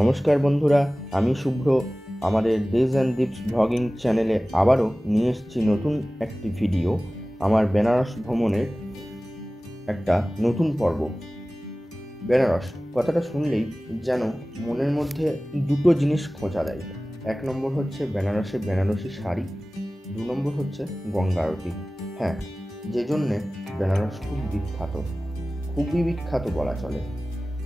নমস্কার বন্ধুরা, আমি শুভ্র। আমাদের ডেজ অ্যান্ড ডিপস ব্লগিং চ্যানেলে আবারও নিয়ে এসেছি নতুন একটি ভিডিও। আমার বেনারস ভ্রমণের একটা নতুন পর্ব। বেনারস কথাটা শুনলেই যেন মনের মধ্যে দুটো জিনিস খোঁজা দেয়। এক নম্বর হচ্ছে বেনারসে বেনারসি শাড়ি, 2 নম্বর হচ্ছে গঙ্গা আরতি। হ্যাঁ, যে জন্যে বেনারস খুবই বিখ্যাত বলা চলে।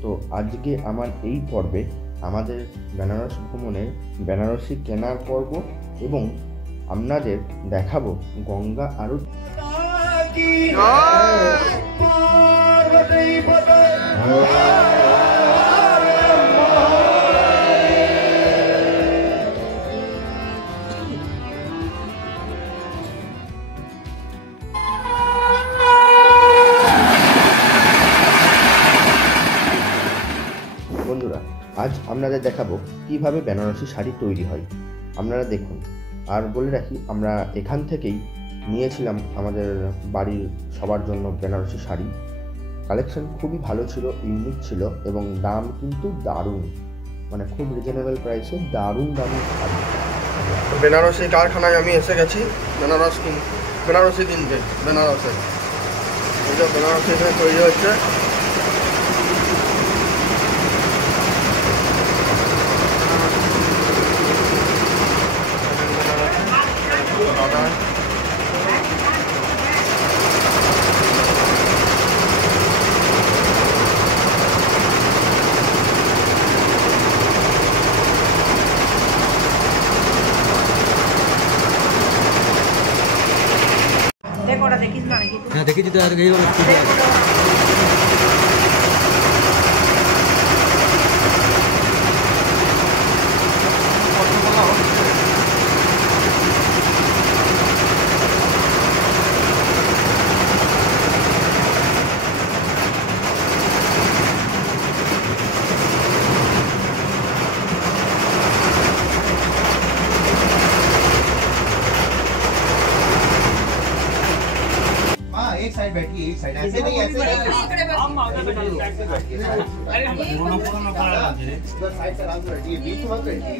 তো আজকে আমার এই পর্বে আমাদের বেনারস ভ্রমণের বেনারসি কেনার পর্ব এবং আপনাদের দেখাবো গঙ্গা আরতি। বন্ধুরা, আজ আপনাদের দেখাবো কিভাবে বেনারসি শাড়ি তৈরি হয়। আপনারা দেখুন। আর বলে রাখি, আমরা এখান থেকেই নিয়েছিলাম আমাদের বাড়ির সবার জন্য বেনারসি শাড়ি। কালেকশন খুবই ভালো ছিল, ইউনিক ছিল এবং দাম কিন্তু দারুণ, মানে খুব রিজনেবল প্রাইসে দারুণ শাড়ি। বেনারসি কারখানায় আমি এসে গেছি বেনারসি কিনতে। বেনারসি এখানে তৈরি হচ্ছে। देखी तो यार गई एक साइड बैठिए, एक साइड ऐसे नहीं, ऐसे नहीं। अरे हम दोनों में खड़ा है, इधर साइड से आराम से बैठिए, बीच में मत बैठिए।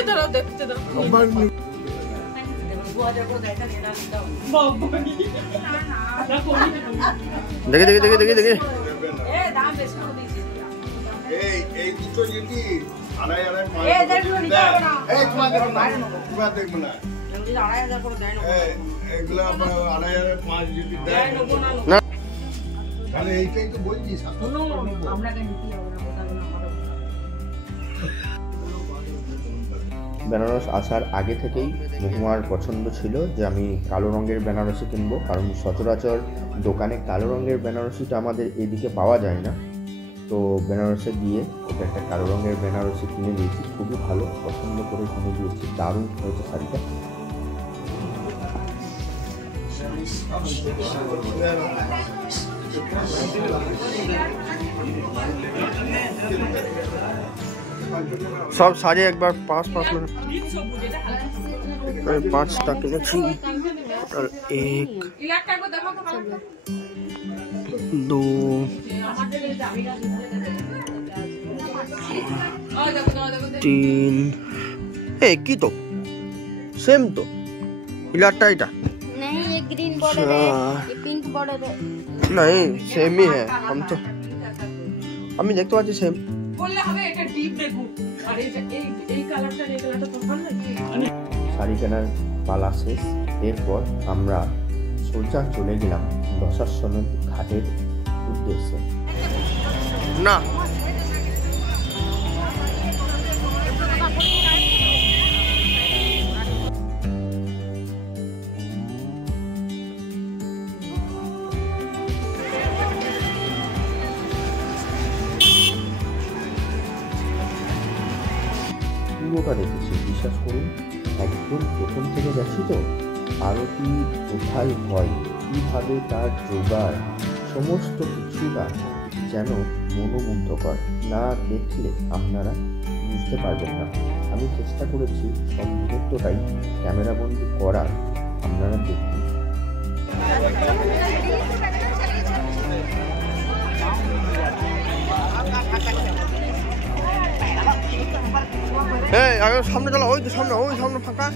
इधर आओ, देखते रहो। দেখে বেনারস আসার আগে থেকেই মহুয়ার পছন্দ ছিল যে আমি কালো রঙের বেনারসি কিনবো, কারণ সচরাচর দোকানে কালো রঙের বেনারসিটা আমাদের এদিকে পাওয়া যায় না। তো বেনারসে গিয়ে ওটা একটা কালো রঙের বেনারসি কিনে দিয়েছি। খুবই ভালো, পছন্দ করে কিনে দিয়েছি। দারুণ হয়েছে শাড়িটা। সব সাজে একবার 5 টাকা কিনেছি। 1 2 3 एक ही तो सेम तो इलाटा इटा नहीं, ये ग्रीन बॉर्डर है, ये पिंक बॉर्डर है। नहीं, सेम ही है। हम तो আমি দেখতে পাচ্ছি সেম। বললে হবে এটা ডিপ দেখুন, আর এই কালারটা পছন্দ নাকি? শাড়ি কেনার পালা শেষ। এরপর আমরা সোজা চলে গেলাম দশাশ্বমেধ ঘাটের উদ্দেশ্যে। না পুরোটা দেখেছি, বিশ্বাস করুন। একদম প্রথম থেকে গেছি তো। আরতি কোথায় হয়, কীভাবে তার জোগাড়, সমস্ত কিছুটা যেন মনোমুগ্ধকর। না দেখলে আপনারা বুঝতে পারবেন না। আমি চেষ্টা করেছি সব মুহূর্তটাই ক্যামেরাবন্দি করার। আপনারা দেখুন। সামনে চলো, ওই তো সামনে, ওই সামনে ফাঁকা।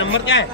नंबर क्या है?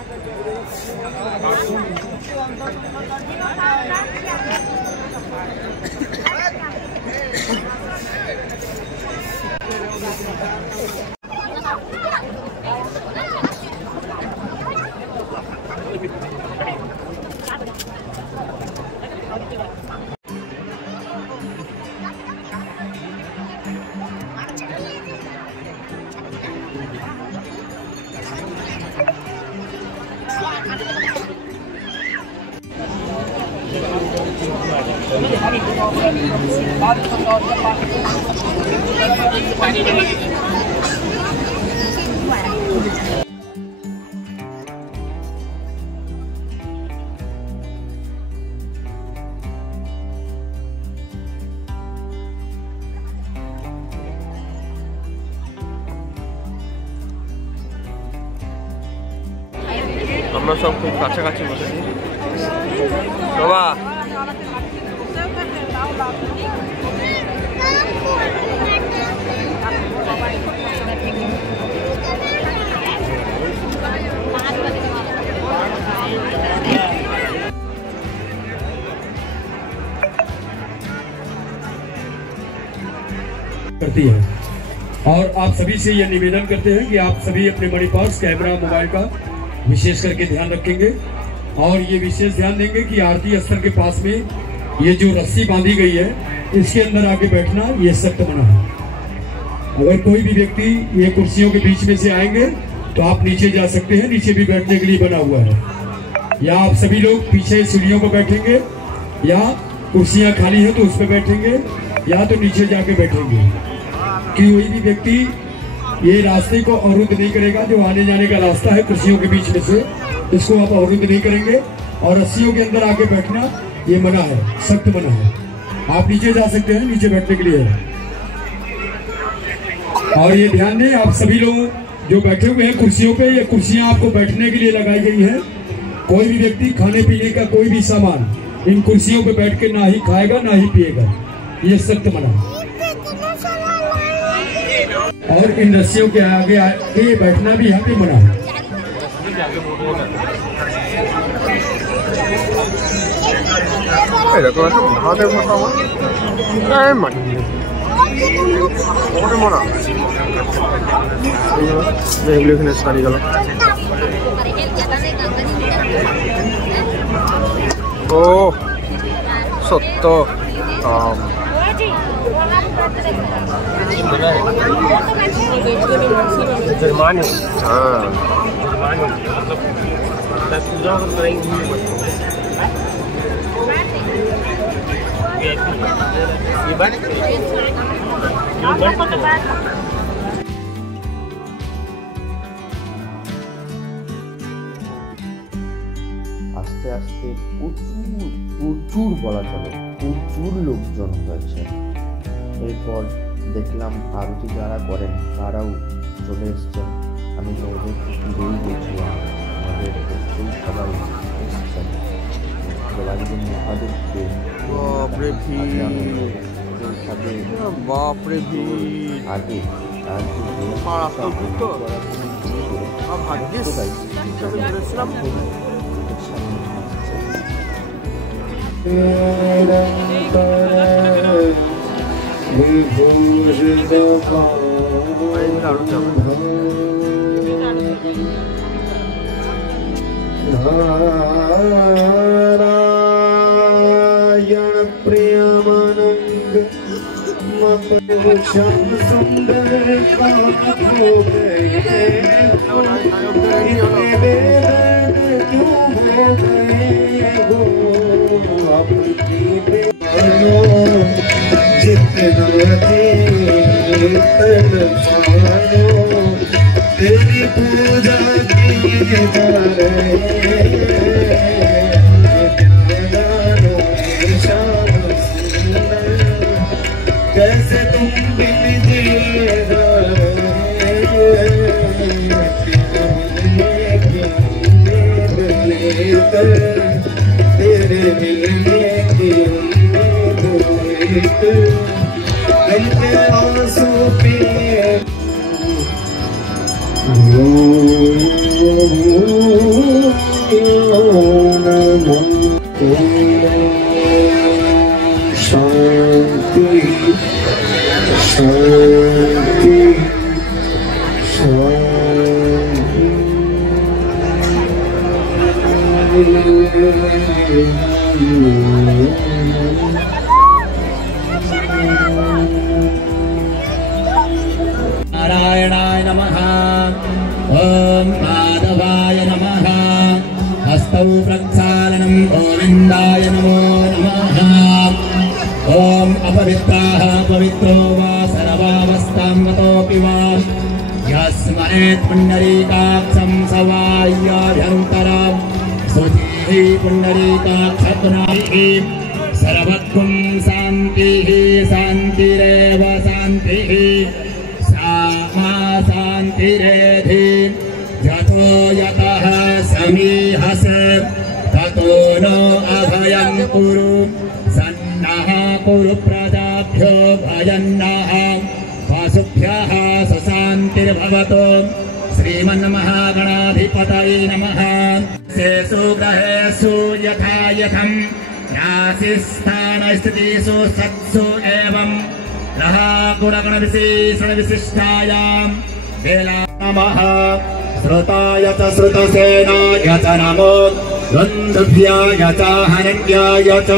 আমরা সব খুব কাছাকাছি বসেছি বাবা। करती है और आप सभी से यह निवेदन करते हैं कि आप सभी अपने मनी पर्स, कैमरा, मोबाइल का विशेष करके ध्यान रखेंगे और ये विशेष ध्यान देंगे कि आरती स्थल के पास में ये जो रस्सी बांधी गई है इसके अंदर आके बैठना ये सख्त मना है। अगर कोई भी व्यक्ति ये कुर्सियों के बीच में से आएंगे तो आप नीचे जा सकते हैं, नीचे भी बैठने के लिए बना हुआ है। या आप सभी लोग पीछे सीढ़ियों पर बैठेंगे या कुर्सियां खाली है तो उस पर बैठेंगे या तो नीचे जाके बैठेंगे कि कोई भी व्यक्ति ये रास्ते को अवरुद्ध नहीं करेगा। जो आने जाने का रास्ता है कुर्सियों के बीच में से, इसको आप अवरुद्ध नहीं करेंगे और रस्सियों के अंदर आके बैठना ये मना है, सख्त मना है। आप नीचे जा सकते हैं, नीचे बैठने के लिए है। और ये ध्यान दें आप सभी लोग जो बैठे हुए हैं कुर्सियों पे, ये कुर्सियां आपको बैठने के लिए लगाई गई हैं। कोई भी व्यक्ति खाने पीने का कोई भी सामान इन कुर्सियों पे बैठ के ना ही खाएगा ना ही पिएगा, ये सख्त मना है। और इन रस्सियों के आगे आके बैठना भी यहाँ पे मना है। 오, সত্য जर्मनी। हाँ আস্তে আস্তে প্রচুর বলা চলে প্রচুর লোকজন হয়েছে। এরপর দেখলাম আরতি যারা করেন তারাও চলে এসছেন। আমি তো ওদের দই বলছিলাম, আমাদের সবাই এসছেন। একজন মহাদেবকে বাপরে ভিড় আগে नारायण प्रियमानंद श्याम सुंदर का हो गए क्यों हो गए हो अपनी जितना कर तेरे मिलने की उम्मीद दिल के आंसू पिए शांति शांति नारायणाय नमः। ओम माधवाय नमः। हस्तौ प्रक्षालनं गोविन्दाय नमो नमः। ओम अपवित्राः पवित्रो वा सर्वावस्थां गतोऽपि वा यस्मरेत् पुण्डरीकाक्षं सवाय्याभ्यन्तरं सुचिः पुण्डरीकाक्षपुनाः सर्वत्वं शान्तिः शान्तिरेव शान्तिः सा मा शान्तिरेधि यतो यतः समीहस ततो न अभयं कुरु सन्नः कुरु प्रजाभ्यो भयन्नः पशुभ्यः सुशान्तिर्भवतु। श्रीमन्महागणाधिपतये नमः। शेषु ग्रहेषु यथा यथं राशिस्थानस्थितिषु सत्सु एवं ग्रह गुणगणविशेषणविशिष्टायां वेला नमः। श्रुताय च श्रुतसेनाय च नमो द्वन्द्वभ्याय च हरण्याय च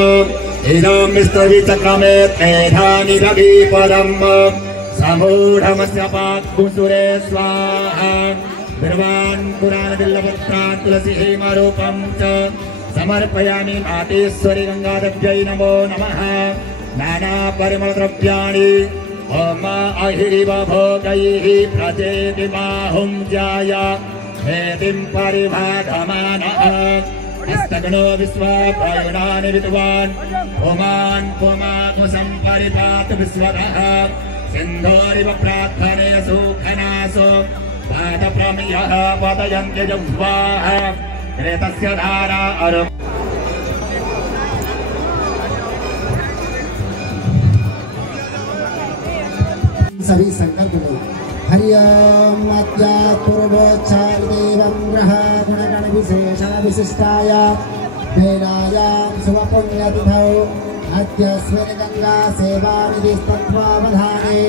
इदं स्तविचक्रमे तेधानि रविपदम् समूढमस्य पाक्कुसुरे स्वाहा। निर्वान् पुराणबिल्लपत्रान् तुलसीहेमरूपं च समर्पयामि मातेश्वरी गङ्गादेव्यै नमो नमः। नानापरिमलद्रव्याणि होम अहिरिव भोगैः प्रचेति बाहुं जाय हेतिं परिभाधमानः। हस्तगणो विश्वापायणानि विद्वान् होमान् होमात्मसम्परिपातु विश्वतः। सिन्धोरिव प्रार्थने सुखनासो पादप्रमियः पतयन्त्यजह्वाः त्रेतस्य धारा अरु सभी संकल्प लो। हरिया पूर्वोच्चार देवं ग्रह गुणगण विशेष विशिष्टाय वेलायां शुभ पुण्यतिथौ अद्यस्मिन् गंगा सेवा विधिस्तत्वावधाने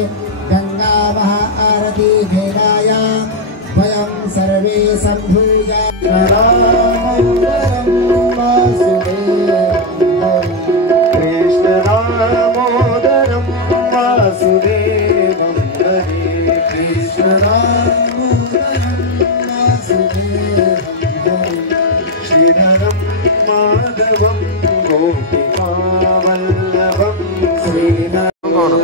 गंगा महा आरती वेलायां वयं सर्वे सम्भूय कृष्ण दामोदरं वासुदेवं हरे कृष्ण दामोदरं वासुदेवं हरे श्रीधरं माधवं गोपिकावल्लभं श्रीधरं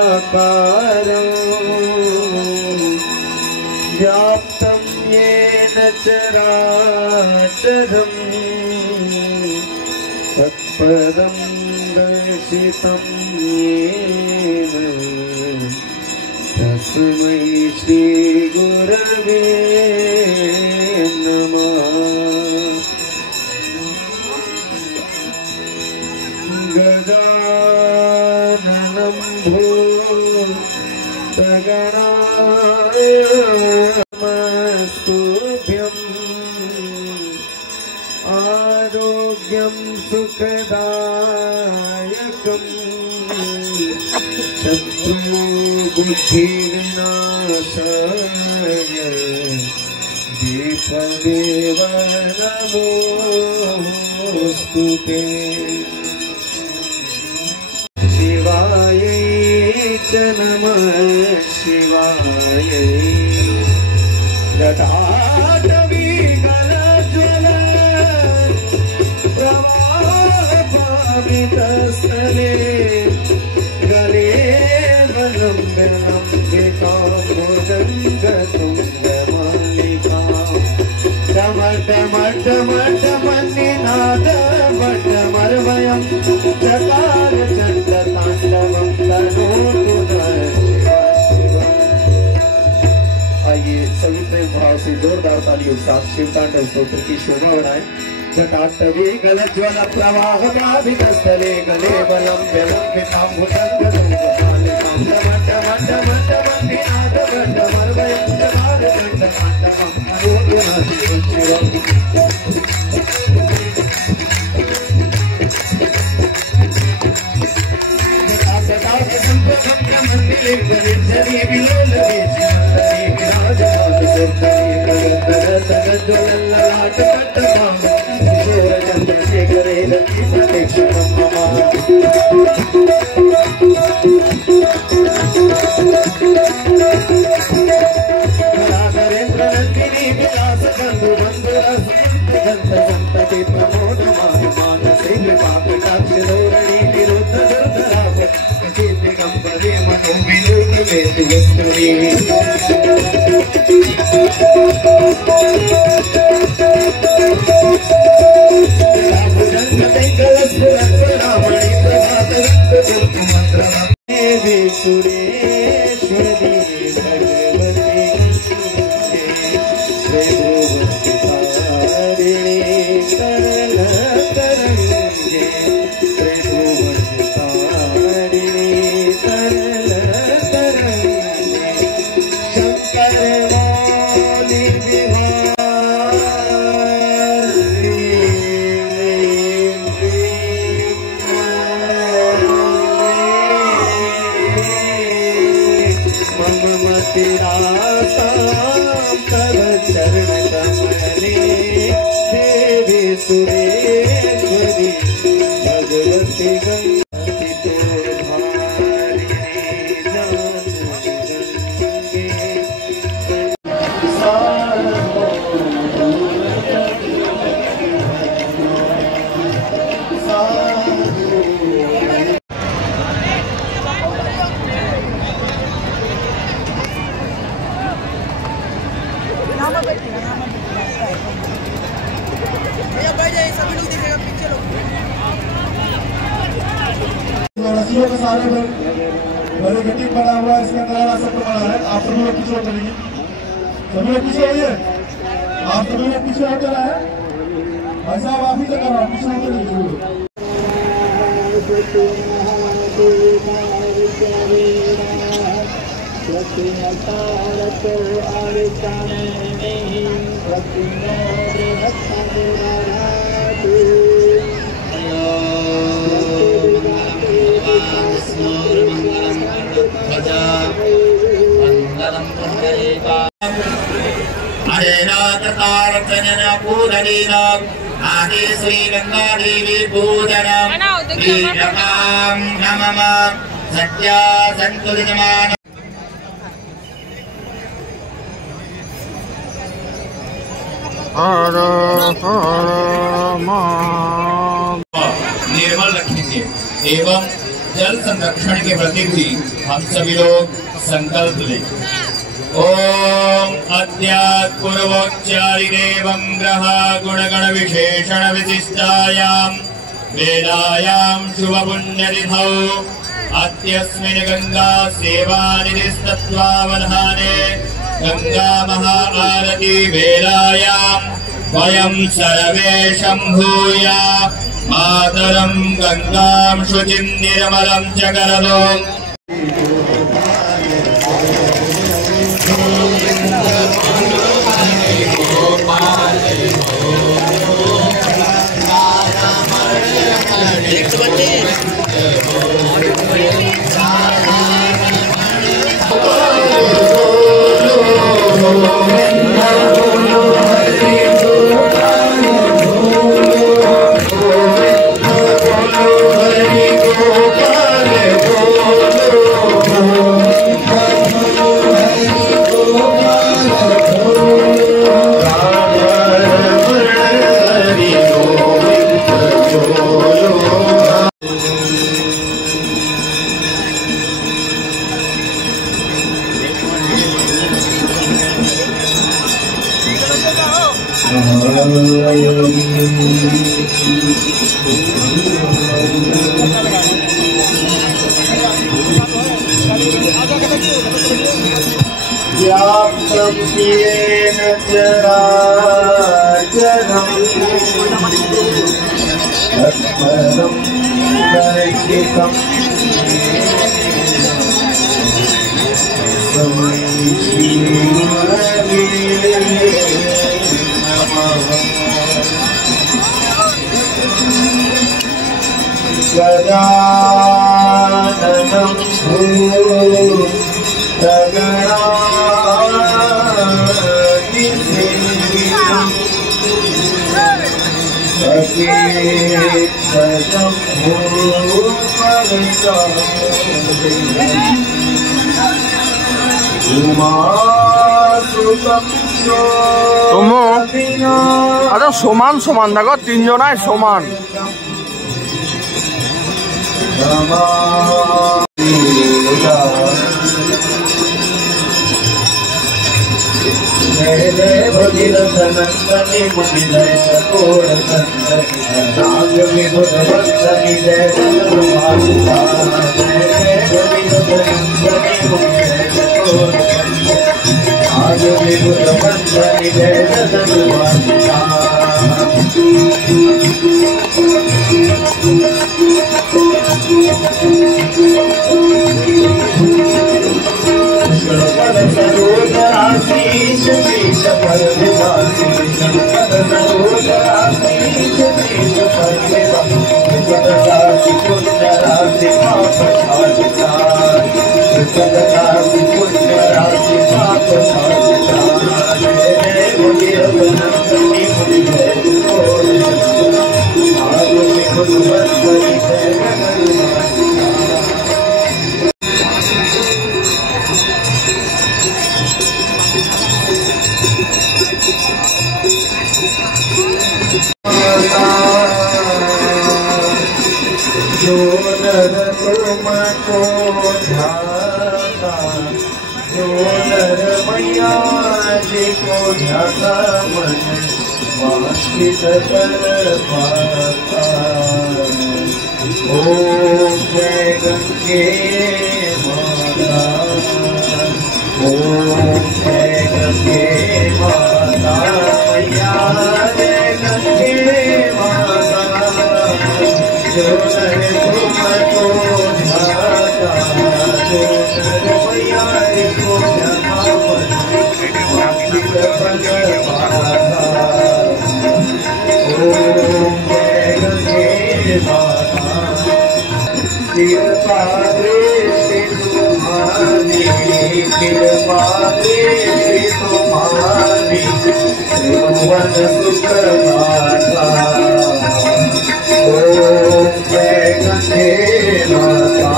अखण्डमण्डलाकारं व्याप्तं येन चराचरं तत्पदं दर्शितं येन तस्मै श्रीगुरवे नमः। गजाननं भूतगणाय नमस्तुभ्यम् आरोग्यं सुखदायकं शत्रुबुद्धिविनाशाय दीपदेव नमोऽस्तुते। नमोस्तुते शिवाय च नमः शिवाय जटाटवीकलज्वल प्रवाहपावितस्थले गले वलम्बिकामुदङ्गतुङ्गमालिका टमटमटमटमन्निनाद वटमर्वयं चकार चण्डताण्डवं तनोतु नः शिवम्। आइए सभी प्रेम भाव से जोरदार तालियों के साथ शिव तांडव स्तोत्र की शोभा बढ़ाएं। जटाटवी गलज्वल प्रवाह पावितस्थले गले बलम व्यलम्बिताम्बुजङ्गतुङ्गमालिकां टमटमटमटमन्निनाद वटमर्वयं चकार चण्डताण्डवं तनोतु नः शिवम्। रस्सियों के सहारे बड़े गति बना हुआ है, इसका किराया सबको बड़ा है। आप सभी लोग पीछे करेंगे, सभी लोग पीछे होइए, आप सभी लोग पीछे होते रहे। भाई साहब आप ही तो करो, पीछे होते रहिए। आदि श्री गंगा देवी पूजनम नमः सत्या संतुलितमान निर्मल रखेंगे एवं जल संरक्षण के प्रति भी हम सभी लोग संकल्प लें। ओम अद्यात्पूर्वोच्चारिदेवं ग्रह गुणगण विशेषण विशिष्टायां वेदायां शुभ पुण्यतिथौ अत्यस्मिन् गंगा सेवानिधिस्तत्त्वावधाने गंगा महाआरती वेलायां वयं सर्वे शम्भूय मातरं गंगां शुचिं निर्मलं च करोतु। Oh व्याप्तं येन चराचरम् तत्परं दर्शितं तस्मै श्रीगुरवे नमः। गजाननं भूतगणाधिसेवितं सकेशं उमासुतं আরে সমান সমান দেখো, তিনজনায় সমান। जय जय भगीरथ नंदनी मुनिलय सकोर संदनी नाग विभुत वंदनी जय जगन्माता। जय जय भगीरथ नंदनी मुनिलय सकोर संदनी नाग विभुत वंदनी जय जगन्माता। पद सरोजराशीष शीश पर निवासी पद सरोजराशीष शीश पर निवासी पद राशि पुण्य राशि पाप छाड़ता पद राशि पुण्य राशि पाप छाड़ता। जय जय भगीरथ नंदनी मुनिलय सकोर संदनी नाग विभुत वंदनी जय जगन्माता। जो नर तुमको ध्याता जो नर मैया जी को ध्याता मन वांछित कर पाता। ओम जय गंगे माता ओम जय गंगे माता मैया जय गंगे माता। जो नर तुमको ध्याता जो नर मैया को ध्याता वांछित कर पाता। ओम जय गंगे माता कृपा दृष्टि तुम्हारी कृपा दृष्टि तुम्हारी त्रिभुवन सुप्रभाता। ओम जय गंगे माता।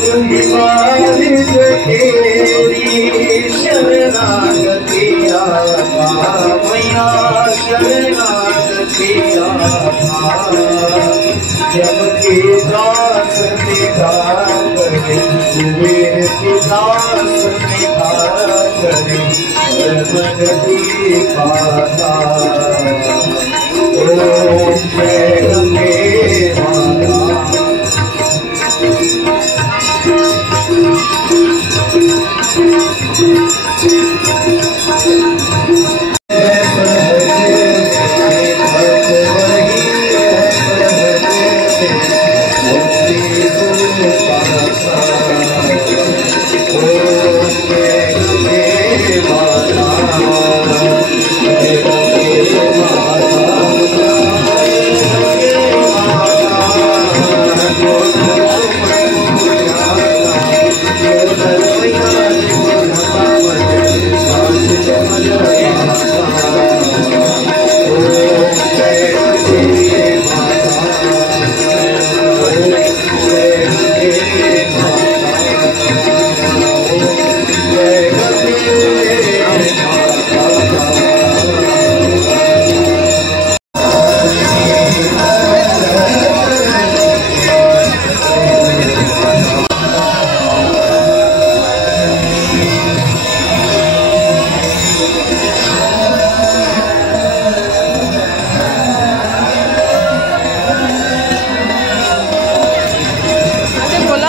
तुम्ही बारिश तेरी शरणागति आता मैया शरणागति आता। जब की दास निधा करे कुबेर की दास निधा करे जगति पाता। ओम जय गंगे माता।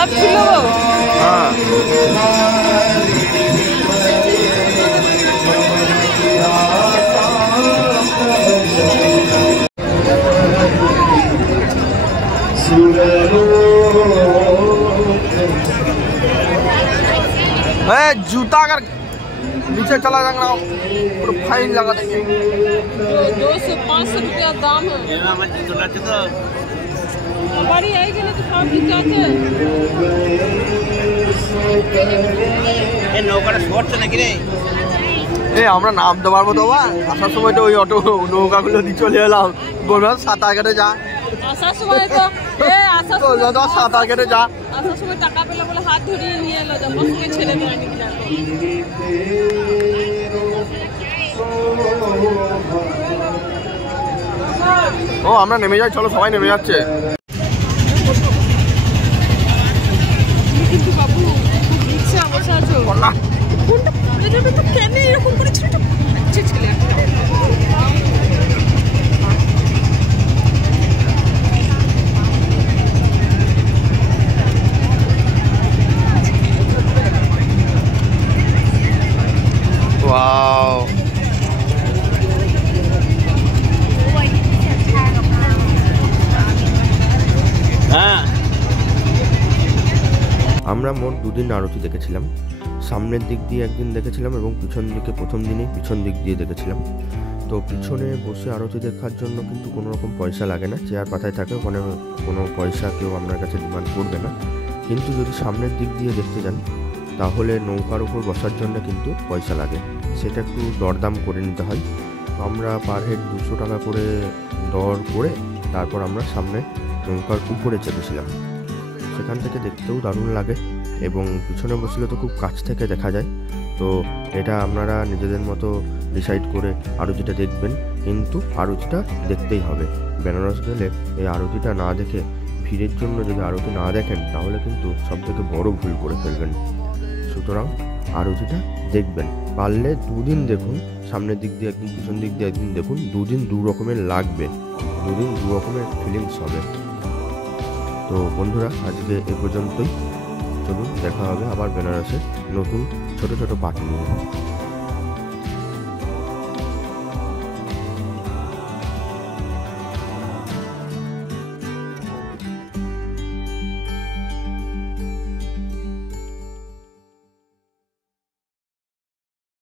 খারাপ ছিল। হ্যাঁ जूता अगर नीचे चला जाएगा तो फाइन लगा देंगे। 200-500 रुपया दाम है। हमारी आएगी ना तो काम भी चाहते हैं। আমরা নামতে পারবো তো বা আসার সময় তো ওই অটো নৌকাগুলো দিয়ে চলে এলাম, বললাম সাঁতার কেটে যা। আসার সময় তো সাঁতার কেটে যা। আসার সময় টাকা পেলে বলে হাত ধরিয়ে নিয়ে এলো, যখন সঙ্গে ছেড়ে দেয় নাকি দেখো। ও আমরা নেমে যাই, চলো সবাই নেমে যাচ্ছে। কিন্তু বাবু খুব ইচ্ছে অবস্থা আছে। কোনটা পড়ে যাবে তো কেন এরকম করে ছোট ছেলে একটা। ওয়াও আমরা মোট দুদিন আরতি দেখেছিলাম। সামনের দিক দিয়ে একদিন দেখেছিলাম এবং পিছন দিকে প্রথম দিনই পিছন দিক দিয়ে দেখেছিলাম। তো পিছনে বসে আরতি দেখার জন্য কিন্তু কোনো রকম পয়সা লাগে না, চেয়ার পাতায় থাকে, ওখানে কোনো পয়সা কেউ আপনার কাছে ডিমান্ড করবে না। কিন্তু যদি সামনের দিক দিয়ে দেখতে যান তাহলে নৌকার উপর বসার জন্য কিন্তু পয়সা লাগে, সেটা একটু দরদাম করে নিতে হয়। আমরা পার হেড 200 টাকা করে দর করে তারপর আমরা সামনে নৌকার উপরে চেপেছিলাম। সেখান থেকে দেখতেও দারুণ লাগে এবং পিছনে বসলে তো খুব কাছ থেকে দেখা যায়। তো এটা আপনারা নিজেদের মতো ডিসাইড করে আরতিটা দেখবেন, কিন্তু আরতিটা দেখতেই হবে। বেনারস গেলে এই আরতিটা না দেখে ভিড়ের জন্য যদি আরতি না দেখেন তাহলে কিন্তু সবথেকে বড় ভুল করে ফেলবেন। সুতরাং আরতিটা দেখবেন, পারলে দুদিন দেখুন, সামনের দিক দিয়ে একদিন পিছন দিক দিয়ে একদিন দেখুন, দুদিন দু রকমের লাগবে, দুদিন দু রকমের ফিলিংস হবে। তো বন্ধুরা আজকে এ পর্যন্তই, চলুন দেখা হবে আবার বেনারসের নতুন ছোট ছোট পার্ট নিয়ে।